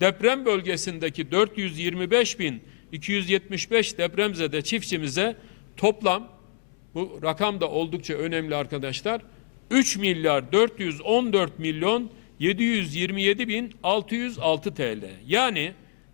Deprem bölgesindeki 425 bin 275 depremzede çiftçimize toplam bu rakam da oldukça önemli arkadaşlar. 3 milyar 414 milyon 727 bin 606 TL. Yani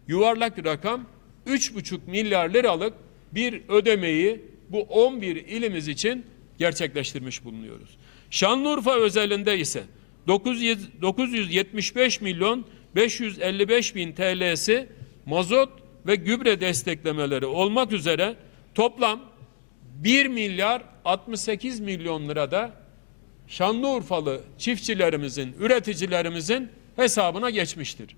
yuvarlak rakam 3,5 milyar liralık bir ödemeyi bu 11 ilimiz için gerçekleştirmiş bulunuyoruz. Şanlıurfa özelinde ise 900 975 milyon 555 bin TL'si mazot ve gübre desteklemeleri olmak üzere toplam 1 milyar 68 milyon lirada Şanlıurfalı çiftçilerimizin, üreticilerimizin hesabına geçmiştir.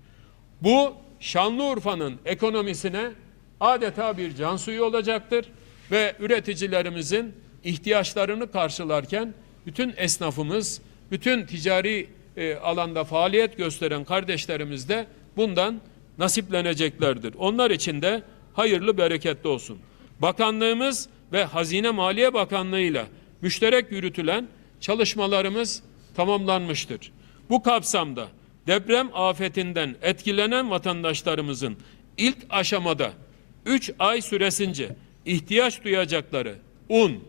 Bu Şanlıurfa'nın ekonomisine adeta bir can suyu olacaktır ve üreticilerimizin ihtiyaçlarını karşılarken bütün esnafımız, bütün ticari e, alanda faaliyet gösteren kardeşlerimiz de bundan nasipleneceklerdir. Onlar için de hayırlı bereketli olsun. Bakanlığımız ve Hazine Maliye Bakanlığı ile müşterek yürütülen çalışmalarımız tamamlanmıştır. Bu kapsamda deprem afetinden etkilenen vatandaşlarımızın ilk aşamada 3 ay süresince ihtiyaç duyacakları un,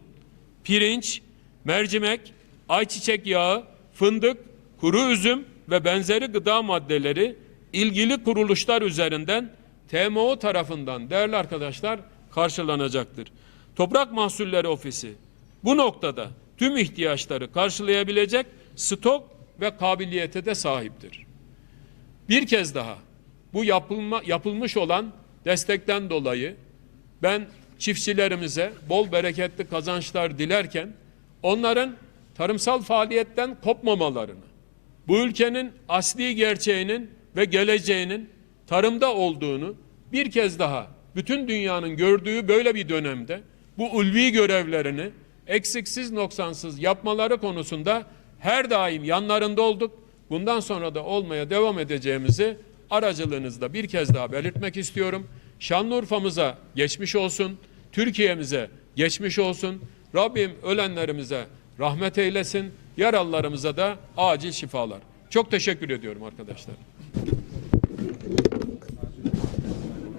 pirinç, mercimek, ayçiçek yağı, fındık, kuru üzüm ve benzeri gıda maddeleri ilgili kuruluşlar üzerinden TMO tarafından değerli arkadaşlar karşılanacaktır. Toprak Mahsulleri Ofisi bu noktada tüm ihtiyaçları karşılayabilecek stok ve kabiliyete de sahiptir. Bir kez daha bu yapılma, yapılmış olan destekten dolayı ben çiftçilerimize bol bereketli kazançlar dilerken onların tarımsal faaliyetten kopmamalarını, bu ülkenin asli gerçeğinin ve geleceğinin tarımda olduğunu bir kez daha bütün dünyanın gördüğü böyle bir dönemde bu ulvi görevlerini eksiksiz noksansız yapmaları konusunda her daim yanlarında olduk. Bundan sonra da olmaya devam edeceğimizi aracılığınızda bir kez daha belirtmek istiyorum. Şanlıurfa'mıza geçmiş olsun, Türkiye'mize geçmiş olsun. Rabbim ölenlerimize rahmet eylesin, yaralılarımıza da acil şifalar. Çok teşekkür ediyorum arkadaşlar.